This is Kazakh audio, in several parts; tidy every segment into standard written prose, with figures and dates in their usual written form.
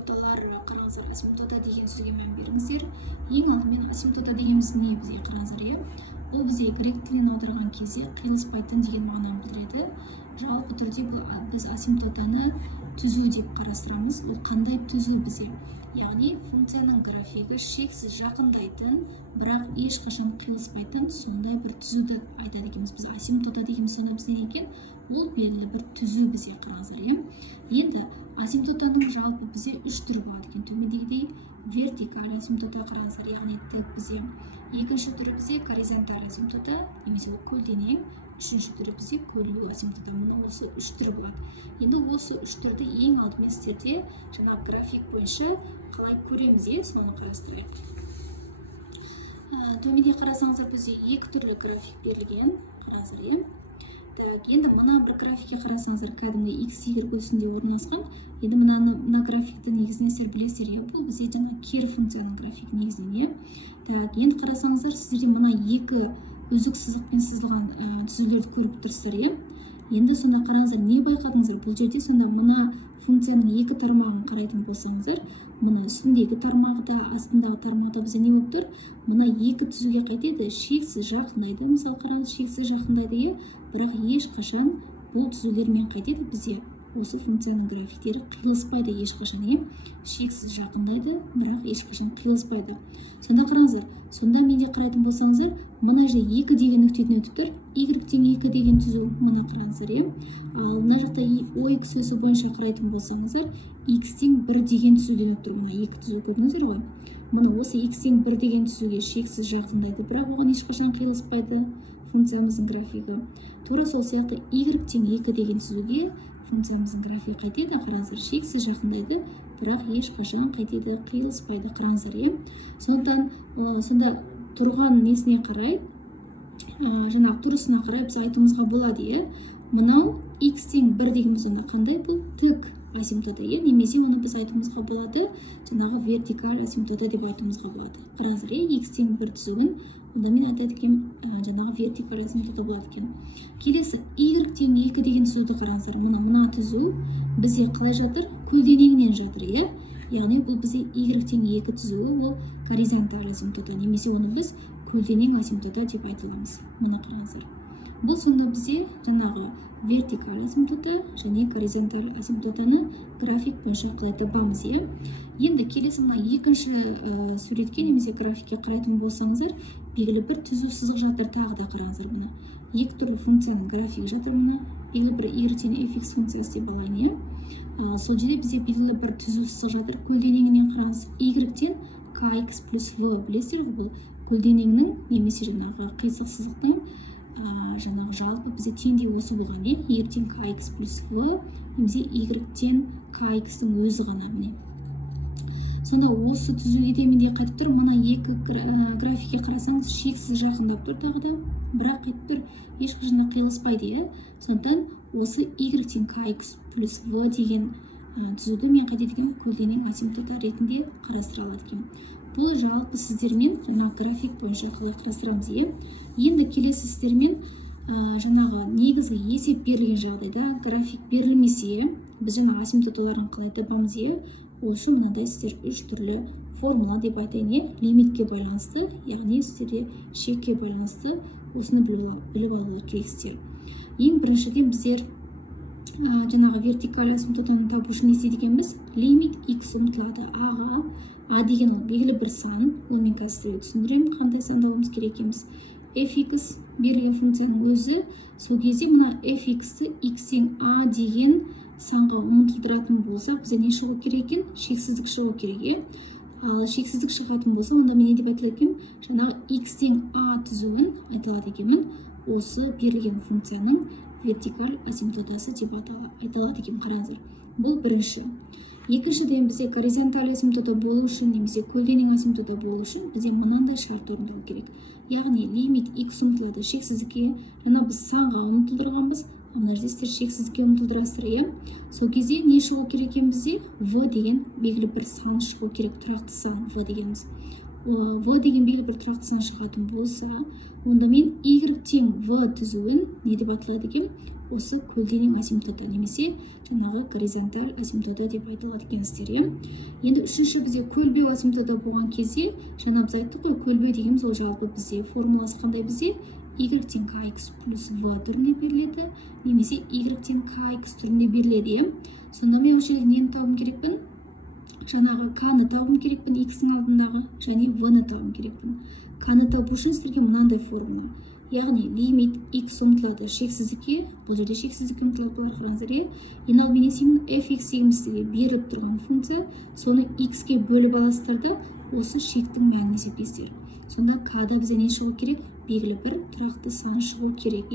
асимптоталар қараңыздар. Асимптота деген сөзге мән беріңіздер. Ең алдымен асимптота дегеніміз не бізге қараңыздар, иә? Бұл бізге грек тілінен аударған кезде қиылыспайтын деген мағынаны білдіреді. Жалпы түрде біз асимптотаны түзу деп қарастырамыз. Ол қандай түзу бізге? Яғни функцияның графигі шексіз жақындайтын, бірақ ешқашан қиылыспайтын сондай бір түзуді айтады екенбіз. Біз асимптота дегеніміз сонда біз не екен? Ол белгілі бір түзу бізге қараңыздар, иә? Енді асимптотаның жалпы бізде 3 түрі болады екен. Төмендегідей вертикаль асимптота қараңыздар, яғни тік бізде. Екінші түрі бізде горизонталь асимптота, немесе көлденең. Үшінші түрі бізде көлу асимптота. Мына осы 3 түрі болады. Енді осы 3 түрді ең алдымен сіздерде жаңағы график бойынша қалай көреміз, соны қарастырайық. Төменде қарасаңыздар бізде 2 түрлі график берілген, қараңыздар, иә? Енді мына бір графикке қарасаңыздар, кәдімгі x, y осындай орналасқан. Енді мына графикті негізінен сәл білесіздер, иә? Бұл бізде жаңа кері функцияның график негізінен, иә? Енді қарасаңыздар, сіздерде мына 2 үзік сызықпен сызылған түзулерді көріп тұрсыздар, иә? Енді сонда қараңыздар, не байқадыңыздар? Бұл жерде сонда мына функцияның 2 тармағын қарайтын болсаңыздар, мына үстіндегі тармағда, астындағы тармағда бізде не болып тұр? Мына 2 түзуге қайтеді, шексіз жақындайды. Мысалы қараңыз, шексіз жақындайды, иә? Бірақ ешқашан бұл түзулермен қайтеді бізде осы функцияның графиктері қиылыспайды ешқашан, иә? Шексіз жақындайды, бірақ ешқашан қиылыспайды. Сонда қараңыздар, сонда менде қарайтын болсаңыздар, мына жерде 2 деген нүктеден өтіп тұр, y тең 2 деген түзу, мына қараңыздар, иә? Ал мына жақта OX сөзі бойынша қарайтын болсаңыздар, x тең 1 деген түзуден өтіп тұр. Мына 2 түзу көрдіңіздер ғой? Мына осы x тең 1 деген түзуге шексіз жақындайды, бірақ оған ешқашан қиылыспайды функциямыздың графигі. Тура сол сияқты y тең 2 деген түзуге функциямыздың графигі қайтеді, қараңыздар, шексіз жақындайды, бірақ ешқашан қайтеді, қиылыспайды, қараңыздар, иә? Сондықтан сонда тұрған несіне қарай, жаңағы тұрысына қарай біз айтуымызға болады, иә? Мынау x тең 1 дегеніміз онда қандай? Бұл тік асимптота, иә? Немесе оны біз айтуымызға болады, жаңағы вертикаль асимптота деп айтуымызға болады. Қараңыздар, иә? X тең 1 түзуін онда мен айтады екен, жаңағы вертикаль асимптота болады екен. Келесі y тең 2 деген түзуді қараңыздар. Мына түзу бізде қалай жатыр? Көлденеңінен жатыр, иә? Яғни бұл бізде y тең 2 түзуі, ол горизонталь асимптота, немесе оны біз көлденең асимптота деп айтыламыз. Мына қараңыздар. Бұл сонда бізде жаңағы вертикаль асимптота және горизонталь асимптотаны график бойынша қалай табамыз, иә? Енді келесі мына екінші суретке немесе графикке қарайтын болсаңыздар, белгілі бір түзу сызық жатыр, тағы да қараңыздар, мына 2 түрлі функцияның графигі жатыр, мына белгілі бір y тең fx функциясы деп алайын, иә? Сол жерде бізде белгілі бір түзу сызық жатыр, көлденеңінен қараңыз, y тен kx плюс v, білесіздер ғой, бұл көлденеңнің немесе жаңағы қисық сызықтың жаңағы жалпы бізде теңдей осы болған, иә? Y тең kx плюс v, немесе y тең kx-тің өзі ғана, міне. Сонда осы түзуге де менде қайтып тұр, мына 2 графикке қарасаңыз, шексіз жақындап тұр тағы да, бірақ қайтып тұр, ешқашан қиылыспайды, иә? Сондықтан осы y тең kx плюс v деген түзуді мен қайтеді екен, көлденең асимптота ретінде қарастыра алады екен. Бұл жалпы сіздермен жаңағы график бойынша қалай қарастырамыз, иә? Енді келесі сіздермен жаңағы негізгі есеп берілген жағдайда график берілмесе, біз жаңағы асимптоталарын қалай табамыз, иә? Ол үшін мынандай сіздер 3 түрлі формула деп айтайын, иә? Лимитке байланысты, яғни сіздерде шекке байланысты осыны біліп алулар керексіздер. Ең біріншіден біздер жаңағы вертикаль асимптотаны табу үшін не істейді екенбіз? Лимит x ұмтылады a-ға. А деген ол белгілі бір сан, ол мен қазір түсіндіремін, қандай сандауымыз керек екенбіз. fx берілген функцияның өзі, сол кезде мына fx-ті x тең a деген санға ұмтылдыратын болсақ, бізде не шығу керек екен? Шексіздік шығу керек, иә? Ал шексіздік шығатын болса, онда мен не деп айтылады екен? Жаңағы x тең a түзуін айтылады екенмін. Осы берілген функцияның вертикаль асимптотасы деп айтылады екен, қараңыздар. Бұл бірінші. Екіншіден бізде горизонталь асимптота болу үшін, немесе көлденең асимптота болу үшін бізде мынандай шарт орындалу керек. Яғни лимит x ұмтылады шексіздікке, жаңа біз санға ұмтылдырғанбыз, мына жерде сіздер шексіздікке ұмтылдырасыздар, иә? Сол кезде не шығу керек екен бізде? V деген белгілі бір сан шығу керек, тұрақты сан V дегеніміз. v деген белгілі бір тұрақты сан шығатын болса, онда мен y тең v түзуін не деп аталады екен? Осы көлденең асимптота немесе жаңағы горизонталь асимптота деп айтылады екенсіздер. Енді үшінші бізде көлбеу асимптота болған кезде, жаңа біз айттық қой, көлбеу дегеніміз ол жалпы бізде формуласы қандай? Бізде y тең kx плюс v түрінде беріледі, немесе y тең kx түрінде беріледі. Сонда мен осы жерде нені табуым керекпін? Жаңағы k-ны табуым керекпін, x-ің алдындағы, және v-ны табуым керекпін. K-ны табу үшін сіздерге мынандай формула. Яғни лимит x ұмтылады шексіздікке, бұл жерде шексіздікке ұмтылады болар қараңыздар. Енді ал мен есемін fx деген сізге беріліп тұрған функция, соны x-ке бөліп аласыздар да осы шектің мәнін есептейсіздер. Сонда k-да бізде не шығу керек? Белгілі бір тұрақты сан шығу керек.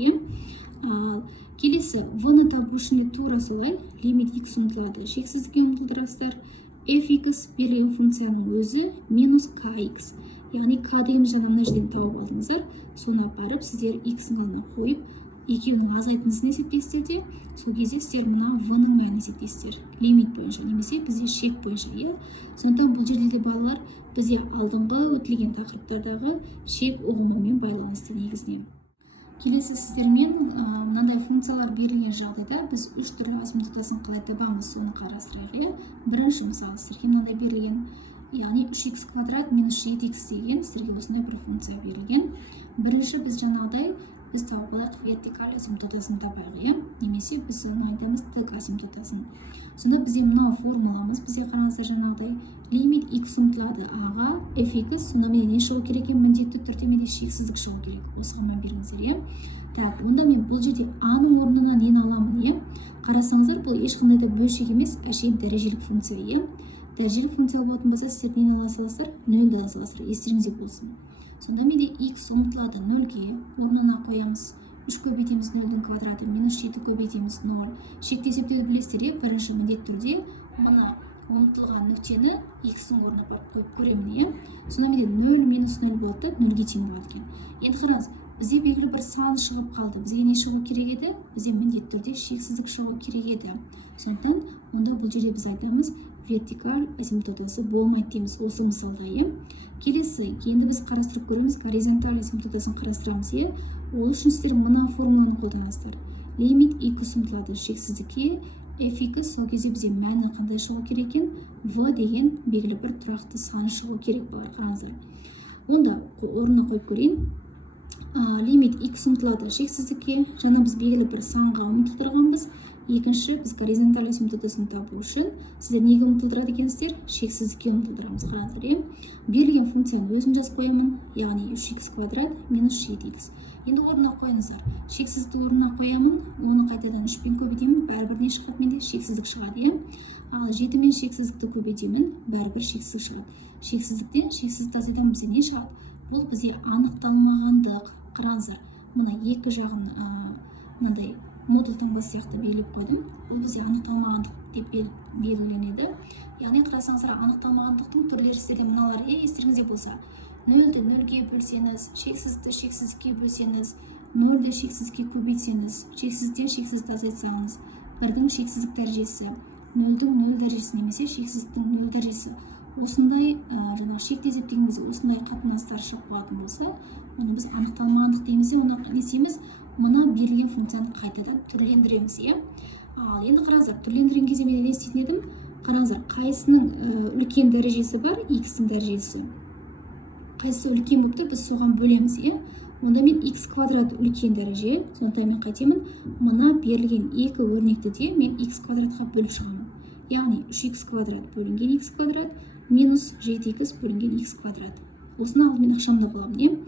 Келесі v-ны табу үшін де тура солай, лимит x ұмтылады шексіздікке ұмтылдырасыздар. fx берілген функцияның өзі минус kx. Яғни k деген жаңа мына жерден тауып алдыңыздар. Соны апарып сіздер x-ің алдына қойып, екеуінің азайтындысын есептейсіздер де, сол кезде сіздер мына v-ның мәнін есептейсіздер. Лимит бойынша немесе бізде шек бойынша. Сондықтан бұл жерде де балалар бізде алдыңғы өтілген тақырыптардағы шек ұғымымен байланысты негізінен. Келесі сіздермен мынандай функциялар берілген жағдайда біз үш түрлі асимптотасын қалай табамыз, соны қарастырайық. Бірінші мысалы сіздерге мынандай берілген, яғни 3x квадрат минус 7x деген сіздерге осындай бір функция берілген. Бірінші біз жаңағыдай біз тауып алайық вертикаль асимптотасын табайық, немесе біз оны айтамыз тік асимптотасын. Сонда бізде мынау формуламыз, бізде қараңыздар жаңағыдай лимит x ұмтылады a-ға fx, сонда менде не шығу керек? Міндетті түрде менде шексіздік шығу керек. Осыған мән беріңіздер. Так, онда мен бұл жерде a-ның орнына нені аламын? Қарасаңыздар, бұл ешқандай да бөлшек емес, әшейін дәрежелік функция. Дәрежелік функция болатын болса, сіздер нені ала саласыздар? 0-ді ала саласыздар. Естеріңізде болсын. Сонда менде x ұмтылады 0-ге, орнына қоямыз. 3 көбейтеміз 0-дің квадраты, минус 7 көбейтеміз 0. Шекті есептеуді білесіздер, бірінші міндетті түрде мына ұмтылған нүктені x-ің орнына барып қойып көремін. Сонда менде 0 минус 0 болды, 0-ге тең болады екен. Енді қараңыз, бізде белгілі бір сан шығып қалды. Бізге не шығу керек еді? Бізде міндетті түрде шексіздік шығу керек еді. Сондықтан онда бұл жерде біз айтамыз вертикаль асимптотасы болмайды дейміз осы мысалға. Келесі, енді біз қарастырып көреміз, горизонталь асимптотасын қарастырамыз. Ол үшін сіздер мына формуланы қолданасыздар. Лимит x ұмтылады шексіздікке, fx, сол кезде бізде мәні қандай шығу керек екен? V деген белгілі бір тұрақты сан шығу керек бар, қараңыздар. Онда орнына қойып көрейін. Лимит x ұмтылады шексіздікке, жаңа біз белгілі бір санға ұмтылдырғанбыз. Екінші, біз горизонталь асимптотасын табу үшін сіздер неге ұмтылдырады екенсіздер? Шексіздікке ұмтылдырамыз, қараңыздар. Берілген функцияны өзім жазып қоямын, яғни 3x квадрат минус 7x. Енді орнына қойыңыздар. Шексіздікті орнына қоямын, оны қайтадан 3-пен көбейтемін, бәрібір не шығады? Менде шексіздік шығады. Ал 7-мен шексіздікті көбейтемін, бәрібір шексіздік шығады. Шексіздіктен шексіздікті азайтамын, бізде не шығады? Бұл бізде анықталмағандық. Қараңыздар, мына екі жағын мынандай модуль таңбасы сияқты белгілеп қойдым. Бұл бізде анықталмағандық деп белгіленеді. Яғни қарасаңыздар, анықталмағандықтың түрлері сіздерде мыналар. Естеріңізде болса, 0-ді 0-ге бөлсеңіз, шексіздікті шексіздікке бөлсеңіз, 0-ді шексіздікке көбейтсеңіз, шексіздіктен шексіздікті азайтсаңыз, 1-дің шексіздік дәрежесі, 0-дің 0 дәрежесі немесе шексіздіктің 0 дәрежесі. Осындай жаңағы шекті есептеген кезде осындай қатынастар шығып қалатын болса, оны біз анықталмағандық дейміз. Оны не істейміз? Мына берілген функцияны қайтадан түрлендіреміз. Ал енді қараңыздар, түрлендірген кезде мен не істейтін едім? Қараңыздар, қайсының үлкен дәрежесі бар, x-дің дәрежесі. Қайсысы үлкен болып тұр, біз соған бөлеміз. Онда мен x квадрат үлкен дәреже, сондықтан мен қайтемін? Мына берілген екі өрнекті де мен x квадратқа бөліп шығамын. Яғни 3x квадрат бөлінген x квадрат минус 7x бөлінген x квадрат. Осыны алдымен ақшамда боламын.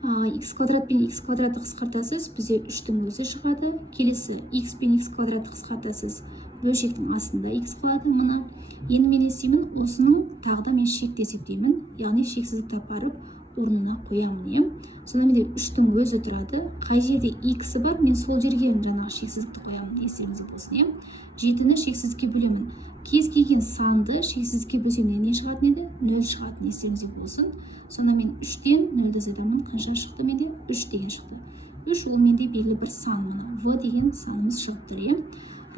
X квадрат пен x квадратты қысқартасыз, бізде 3-дің өзі шығады. Келесі x пен x квадратты қысқартасыз, бөлшектің астында x қалады мына. Енді мен есеймін, осының тағда мен шекті есептеймін, яғни шексіздікті апарып орнына қоямын. Сонда менде 3-дің өзі тұрады. Қай жерде x бар, мен сол жерге жаңағы шексіздікті қоямын, естеріңізде болсын. 7-ні шексіздікке бөлемін. Кез келген санды шексіздікке бөлсем не шығатын еді? 0 шығатын, естеріңізде болсын. Сонда мен 3-тен 0-ді азайтамын. Қанша шықты менде? 3 деген шықты. 3 ол менде белгілі бір сан, v деген санымыз шығып тұр.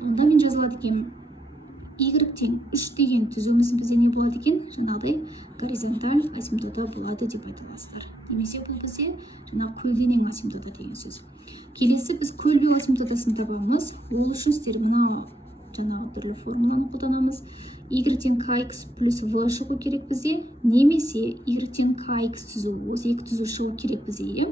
Онда мен жазылады екен y тең 3 деген түзуіміз бізде не болады екен? Жаңағыдай горизонталь асимптота болады деп айтыласыздар. Немесе бұл бізде жаңағы көлденең асимптота деген сөз. Келесі біз көлбеу асимптотасын табамыз. Ол үшін сіздер мына жаңағы түрлі формуланы қолданамыз. Y тең kx плюс v шығу керек бізде, немесе Y тең kx түзу, осы екі түзу шығу керек бізде.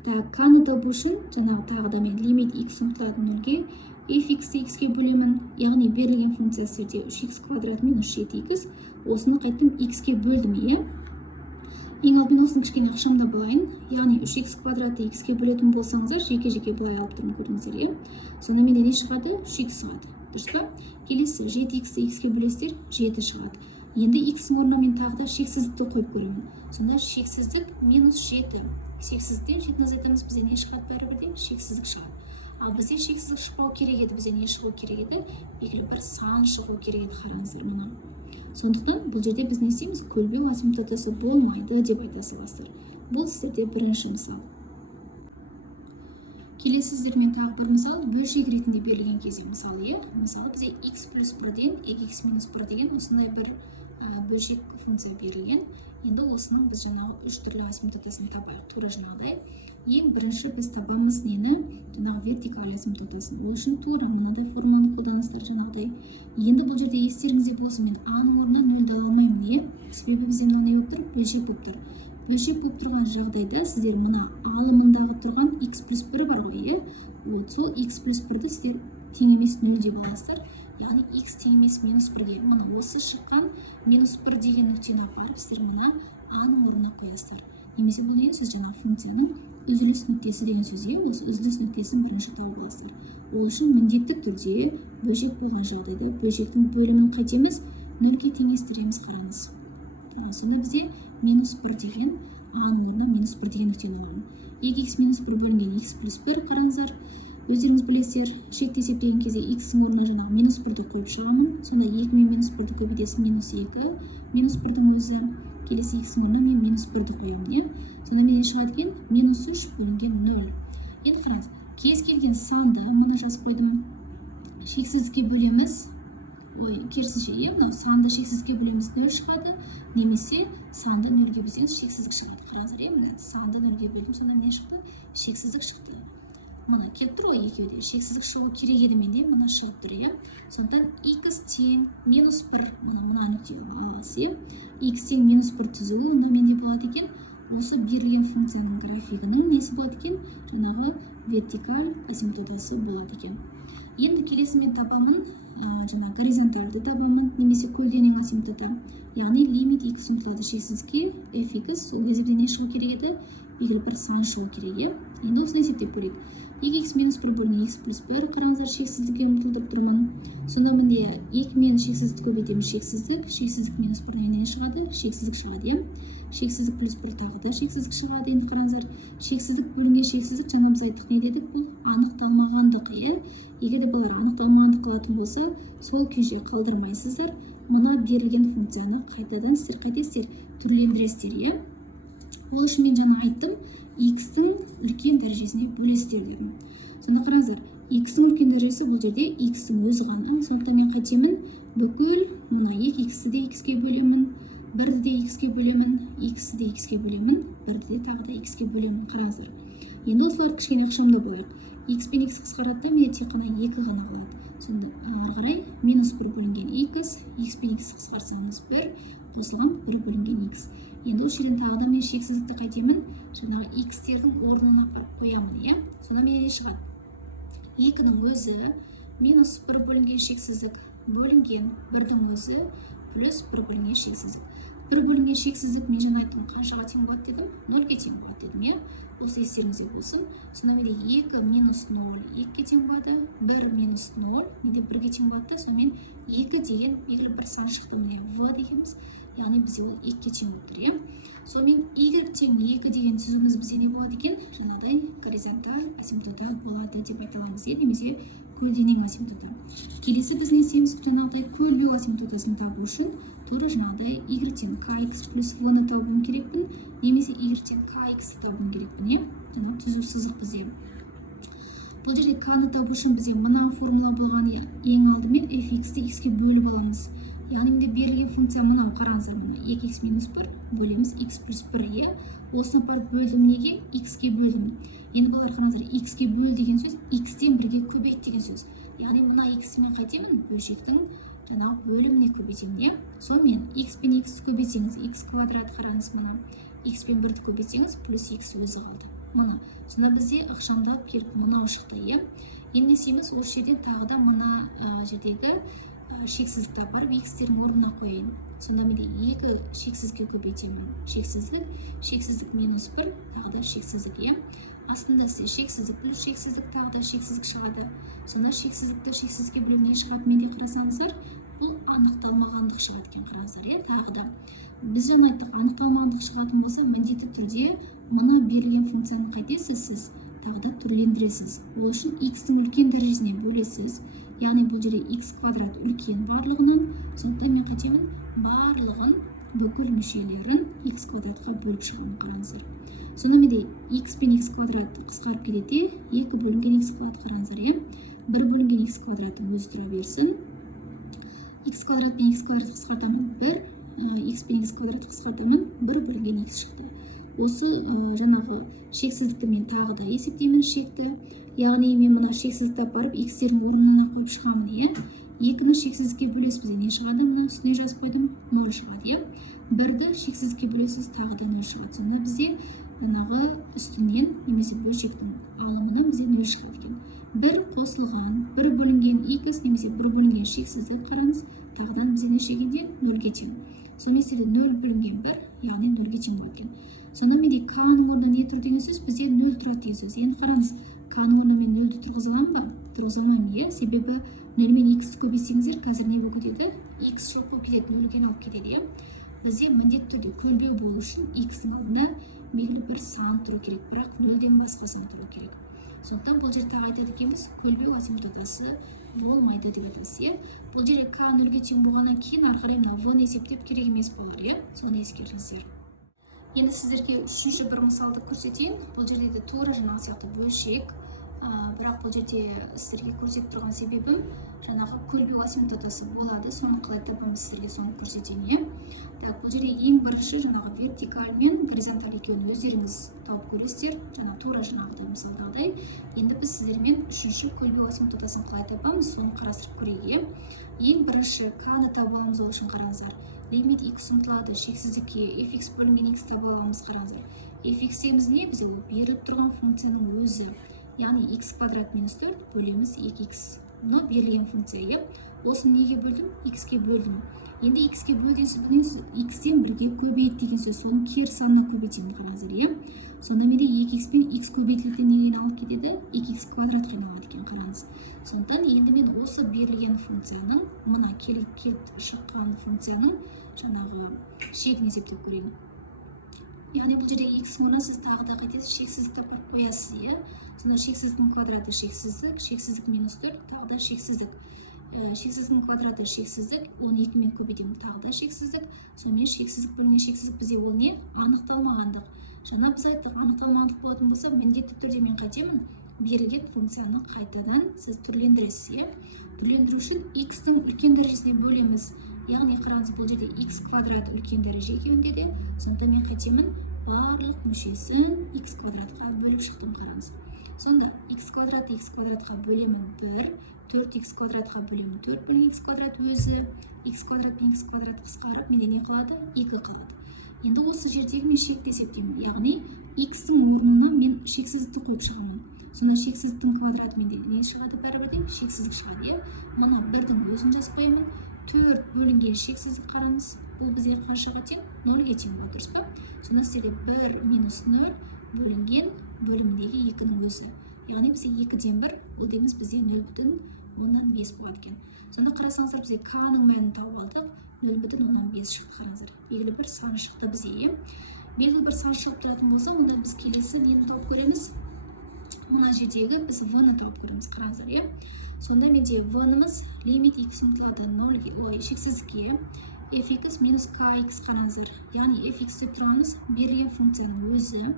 K-ны табу үшін жаңағы тағы да мен лимит x ұмтылады 0-ге, fx-ті x-ке бөлемін, яғни берілген функция сіздерде 3x квадрат минус 7x, осыны қайттым x-ке бөлдім. Ең алдымен осыны кішкене ақшамда болайын, яғни 3x квадратты x-ке бөлетін болсаңыздар, жеке-жеке былай алып тұрмын көрдіңіздер. Сонда менде не шығады? 3x шығады. Дұрыс па? Келесі 7x-ті x-ке бөлесіздер, 7 шығады. Енді x-ің орнына мен тағы да шексіздікті қойып көремін. Сонда шексіздік минус 7. Шексіздіктен 7-ні азайтамыз, бізде не шығады бәрібірде? Шексіздік шығады. Ал бізде шексіздік шықпау керек еді, бізде не шығу керек еді? Белгілі бір сан шығу керек еді, қараңыздар мына. Сондықтан бұл жерде біз не істейміз? Көлбеу асимптотасы болмайды деп айта саласыздар. Бұл сіздерде бірінші мысал. Келесі сіздермен тағы бір мысал, бөлшек ретінде берілген кезде мысалы, мысалы бізде x плюс 1-ден x минус 1 деген осындай бір бөлшек функция берілген. Енді осының біз жаңағы 3 түрлі асимптотасын табайық. Тура жаңағыдай. Ең бірінші біз табамыз нені? Жаңағы вертикаль асимптотасын. Ол үшін тура мынадай формуланы қолданасыздар жаңағыдай. Енді бұл жерде естеріңізде болсын, мен a-ның орнына 0-ді ала алмаймын. Себебі бізде мына не болып тұр? Бөлшек болып тұр. Бөлшек болып тұрған жағдайда сіздер мына алымындағы тұрған x плюс 1 бар ғой, сол x плюс 1-ді сіздер тең емес 0 деп аласыздар. Яғни x тең емес минус 1-ге. Мына осы шыққан минус 1 деген нүктені апарып, сіздер мына a-ның орнына қоясыздар. Немесе бұл не? Сіз жаңа функцияның үзіліс нүктесі деген сөзге, осы үзіліс нүктесін бірінші тауып аласыздар. Ол үшін міндетті түрде бөлшек болған жағдайда бөлшектің бөлімін қайтеміз? 0-ге теңестіреміз, қараңыз. Сонда бізде минус 1 деген, a-ның орнына минус 1 деген нүктені аламын. 2x минус 1 бөлінген x плюс 1, қараңыздар. Өздеріңіз білесіздер, шекті есептеген кезде x-ің орнына жаңағы минус 1-ді қойып шығамын. Сонда 2 мен минус 1-ді көбейтесің минус 2, минус 1-дің өзі. Келесі x-ің орнына мен минус 1-ді қоямын. Сонда менен шығады екен минус 3 бөлінген 0. Енді қараңыз, кез келген санды мұны жазып қойдым. Шексіздікке бөлеміз. Керісінше, мынау санды шексіздікке бөлеміз 0 шығады, немесе санды 0-ге бөлсең шексіздік шығады. Қараңыздар, санды 0-ге бөлдім, сонда не шықты? Шексіздік шықты. Мына келіп тұр ғой екеуде. Шексіздік шығу керек еді менде, мына шығып тұр. Сондықтан x тең минус 1, мына нүкте аласы, x тең минус 1 түзуі, онда менде болады екен, осы берілген функцияның графигінің несі болады екен? Жаңағы вертикаль асимптотасы болады екен. Енді келесі мен табамын, жаңа горизонтальды табамын, немесе көлденең асимптота. Яғни лимит x ұмтылады шексіздікке, fx, ол кезде не шығу керек еді? Белгілі бір сан шығу керек. Енді осыны есептеп көрейік. 2x минус 1 бөлінген x плюс 1, қараңыздар, шексіздікке ұмтылдырып тұрмын. Сонда менде 2 мен шексіздік көбейтеміз шексіздік минус 1 не шығады? Шексіздік шығады. Шексіздік плюс 1 тағы да шексіздік шығады. Енді қараңыздар, шексіздік бөлінген шексіздік, жаңа біз айттық не дедік? Бұл анықталмағандық. Егер де бұлар анықталмағандық қалатын болса, сол күйде қалдырмайсыздар. Мына берілген функцияны қайтадан сіздер қайтесіздер, түрлендіресіздер. Ол үшін мен жаңа айттым, x-тің үлкен дәрежесіне бөлесіздер дедім. Сонда қараңыздар, x-тің үлкен дәрежесі бұл жерде x-тің өзі ғана. Сондықтан мен қайтемін, бүкіл мына 2x-ті де x-ке бөлемін, 1-ді де x-ке бөлемін, x-ті де x-ке бөлемін, 1-ді де тағы да x-ке бөлемін. Қараңыздар. Енді осылар кішкене ақшамда болайық. X пен x қысқарады да, менде тек қана 2 ғана қалады. Сонда қарай минус 1 бөлінген x, x пен x қысқарсаңыз 1, қосылған 1 бөлінген x. Енді осы жерден тағы да мен шексіздікті қайтемін, жаңағы x-тердің орнына апарып қоямын. Сонда менде не шығады? 2-ның өзі минус 1 бөлінген шексіздік бөлінген 1-дің өзі плюс 1 бөлінген шексіздік. 1 бөлінген шексіздік мен жаңа айттым, қаншаға тең болады дедім? 0-ге тең болады дедім. Осы естеріңізде болсын. Сонда менде 2 минус 0 2-ге тең болады, 1 минус 0 менде 1-ге тең болады. Сонымен 2 деген белгілі бір сан шықты, міне v дегенбіз. Яғни бізде ол 2-ге тең болып тұр. Сонымен y тең 2 деген түзуіміз бізде не болады екен? Жаңадай горизонталь асимптота болады деп айта аламыз, немесе көлденең асимптота. Келесі біз не істейміз? Жаңағыдай көлбеу асимптотасын табу үшін тура жаңағыдай y тең kx плюс v-ны табуым керекпін, немесе y тең kx-ті табуым керекпін. Жаңа түзу сызық бізде. бұл жерде k-ны табу үшін бізде мына формула болған ең алдымен fx-ті x-ке бөліп аламыз. Яғни міне берілген функция мынау, қараңыздар, мына 2x минус 1 бөлеміз x плюс 1, осыны барып бөлдім неге? x-ке бөлдім. Енді бұлар қараңыздар, x-ке бөл деген сөз x-тен бірге көбейт деген сөз. Яғни мына x-ті мен қайтемін? Бөлшектің жаңағы бөліміне көбейтемін. Сонымен x пен x көбейтсеңіз, x квадрат қараңыз, мына x пен 1-ді көбейтсеңіз, плюс x өзі қалды. Мына, сонда бізде ықшамдап келіп мынау шықты. Енді несеміз, осы жерден тағы да мына жердегі шексіздікті апарып x-тердің орнына қояйын. Сонда менде 2 шексіздікке көбейтемін. Шексіздік минус 1, тағы да шексіздік. Астында шексіздік плюс шексіздік, тағы да шексіздік шығады. Сонда шексіздікті шексіздікке бөліп не шығады? Менде қарасаңыздар, бұл анықталмағандық шығады екен, қараңыздар. Тағы да біз жаңа айттық, анықталмағандық шығатын болса, міндетті түрде мына берілген функцияны қайтесіз сіз? Тағы да түрлендіресіз. Ол үшін x-тің үлкен дәрежесіне бөлесіз. Яғни бұл жерде x квадрат үлкен барлығынан, сондықтан мен қайтемін? Барлығын бүкіл мүшелерін x квадратқа бөліп шығамын, қараңыздар. Сонда менде x пен x квадрат қысқарып кетеді, 2 бөлінген x квадрат, қараңыздар. 1 бөлінген x квадраттың өзі тұра берсін. X квадрат пен x квадрат қысқартамын 1, x пен x квадрат қысқартамын 1 бөлінген x шықты. Осы жаңағы шексіздікті мен тағы да есептеймін шекті. Яғни мен мына шексіздікті апарып x-тердің орнына қойып шығамын. 2-ні шексіздікке бөлесіз, не шығады? Мына үстіне жазып қойдым, 0 шығады. 1-ді шексіздікке бөлесіз, тағы да 0 шығады. Сонда бізде жаңағы үстінен немесе бөлшектің алымынан бізде 0 шығады екен. 1 қосылған 1 бөлінген x немесе 1 бөлінген шексіздік, қараңыз, тағыдан бізде не шегенде 0-ге тең. Сонымен сізде 0 бөлінген 1, яғни 0-ге тең болады екен. Сонда менде k-ның орнына не тұр деген сөз? Бізде 0 тұрады деген сөз. Енді қараңыз, k-ның орнына мен 0-ді тұрғыза аламын ба? Тұрғыза алмаймын. Себебі 0 мен x-ті көбейтсеңіздер, қазір не болып кетеді? X жоқ болып кетеді, 0-ге алып кетеді. Бізде міндетті түрде көлбеу болу үшін x-тің алдында белгілі бір сан тұру керек, бірақ 0-ден басқа сан тұру керек. Сондықтан бұл жерде тағы айтады екенбіз, көлбеу асимптотасы болмайды деп айтасыз. Бұл жерде k 0-ге тең болғаннан кейін ары қарай мына v-ны есептеп керек емес болар. Соны ескеріңіздер. Енді сіздерге үшінші бір мысалды көрсетейін. Бұл жерде де тура жаңағы сияқты бөлшек, бірақ бұл жерде сіздерге көрсетіп тұрған себебім жаңағы көлбеу асимптотасы болады. Соны қалай табамыз, сіздерге соны көрсетейін. Бұл жерде ең бірінші жаңағы вертикаль мен горизонталь екеуін өздеріңіз тауып көресіздер. Тура жаңағыдай мысалдағыдай. Енді біз сіздермен үшінші көлбеу асимптотасын қалай табамыз, соны қарастырып көрейік. Ең бірінші k-ны таба аламыз, ол үшін қараңыздар. Лимит x ұмтылады шексіздікке, fx бөлінген x таба аламыз, қараңыздар. fx деміз не? Бізде ол беріліп тұрған функцияның өзі. Яғни x квадрат минус 4 бөлеміз 2x. Мынау берілген функция. Осыны неге бөлдім? X-ке бөлдім. Енді x-ке бөлген сөз x-тен бірге көбейт деген сөз. Соны кер санына көбейтемін, қараңыздар. Сонда менде 2x пен x көбейтілген неге айналып кетеді? 2x квадратқа айналады екен, қараңыз. Сондықтан енді мен осы берілген функцияның, мына келіп шыққан функцияның жаңағы шегін есептеп көрейін. Яғни бұл жерде x орнына сіз тағы да қайтесіз шексіздікті апарып қоясыз. Сонда шексіздіктің квадраты шексіздік, шексіздік минус 4, тағы да шексіздік. Шексіздіктің квадраты шексіздік, 12 мен көбейтемін, тағы да шексіздік. Сонымен шексіздік бөлінген шексіздік бізде ол не? Анықталмағандық. Жаңа біз айттық, анықталмағандық болатын болса, міндетті түрде мен қайтемін? Берілген функцияны қайтадан сіз түрлендіресіз. Түрлендіру үшін x-тің үлкен дәрежесіне бөлеміз. Яғни қараңыз, бұл жерде x квадрат үлкен дәреже екеуінде де, сондықтан мен қайтемін? Барлық мүшесін x квадратқа бөліп шықтым, қараңыз. Сонда x квадратқа бөлемін 1, 4x квадратқа бөлемін 4 бөлінген x квадрат өзі, x квадрат пен x квадрат қысқарып, менде не қалады? 2 қалады. Енді осы жердегі мен шекті есептеймін. Яғни x-тің орнына мен шексіздікті қойып шығамын. Сонда шексіздіктің квадраты менде не шығады? Бәрібірде шексіздік шығады. Мына 1-дің өзін жазып қоямын. 4 бөлінген шексіздік, қараңыз. Бұл бізде қаншаға тең? 0-ге тең болады, дұрыс па? Сонда сіздерде 1 минус 0 бөлінген бөлімдегі 2-ның өзі. Яғни бізде 2-ден 1, бұл дейміз бізде 0,5 болады екен. Сонда қарасаңыздар, бізде k-ның мәнін тауып алдық, 0,5 шықты, қараңыздар. Белгілі бір сан шықты бізде. Белгілі бір сан шығып тұратын болса, онда біз келесі нені тауып көреміз? Мына жердегі біз v-ны тауып көреміз, қараңыздар. Сонда менде v-нымыз лимит x ұмтылады 0 шексіздікке, fx минус kx, қараңыздар. Яғни fx деп тұрғанымыз берілген функцияның өзі.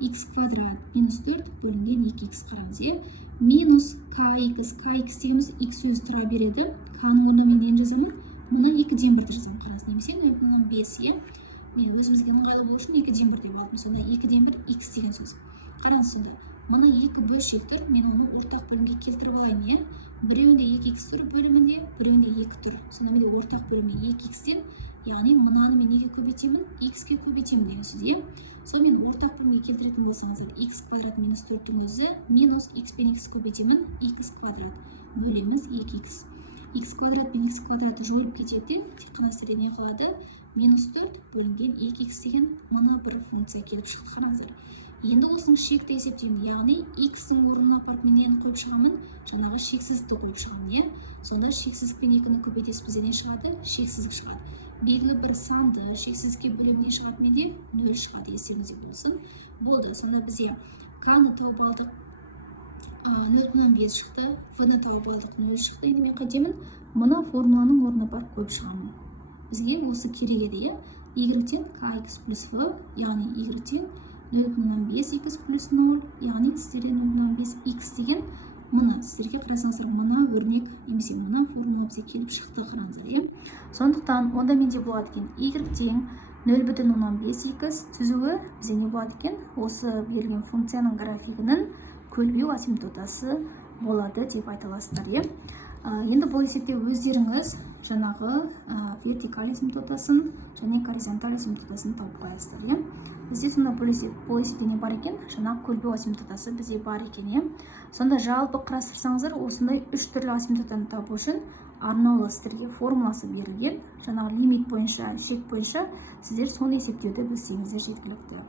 x квадрат минус 4 бөлінген 2x қараңыз, е. Минус kx дегеніміз x өзі тұра береді. K-ның орнына мен нені жазамын? Мұны 2-ден 1 жазамын қараңыз, немесе 0,5, е. Мен өзімізге ыңғайлы болу үшін 2-ден 1 деп алдым. Сонда 2-ден 1 x деген сөз. Қараңыз сонда. Мұны 2 бөлшек тұр, мен оны ортақ бөлімге келтіріп алайын, е. Біреуінде 2x тұр бөлімінде, біреуінде 2 тұр. Сонда менде ортақ бөлімі 2x-тен, яғни мынаны мен неге көбейтемін? X-ке көбейтемін деген сөз, е. Сонымен ортақ бөлімге келтіретін болсаңыздар, x квадрат минус 4-тің өзі минус x пен x көбейтемін, x квадрат бөлеміз 2x. X квадрат пен x квадраты жойылып кетеді, тек қана сіздерде не қалады? Минус 4 бөлінген 2x деген мына бір функция келіп шықты, қараңыздар. Енді осының шекті есептеймін, яғни x-ің орнына апарып мен нені қойып шығамын? Жаңағы шексіздікті қойып шығамын, е. Сонда шексіздікпен 2-ні көбейтесіз бізде не шығады? Шексіздік шығады. Белгілі бір санды шексіздікке бөлеміне шығады менде 0 шығады, естеріңізде болсын. Болды, сонда бізде k-ны тауып алдық, 0,5 шықты, v-ны тауып алдық, 0 шықты. Енді мен қайтемін? Мына формуланың орнына барып қойып шығамын. Бізге осы керек еді, е. y-тен kx плюс v, яғни y-тен 0,5x плюс 0, яғни сіздерде 0,5x деген мұны, сіздерге қарасаңыздар, мұна өрнек, немесе мұна формула бізге келіп шықты, қараңыздар, е. Сондықтан, онда менде болады екен, y-тең 0,5x түзуі бізде не болады екен? Осы берілген функцияның графигінің көлбеу асимптотасы болады деп айта аласыздар, е. Енді бұл есепте өздеріңіз жаңағы вертикаль асимптотасын және горизонталь асимптотасын тауып қоясыздар, е. Бізде сонда бұл есепте не бар екен? Жаңағы көлбеу асимптотасы бізде бар екен, е. Сонда жалпы қарастырсаңыздар, осындай 3 түрлі асимптотаны табу үшін арнаулы сіздерге формуласы берілген. Жаңағы лимит бойынша, шек бойынша сіздер соны есептеуді білсеңіздер жеткілікті.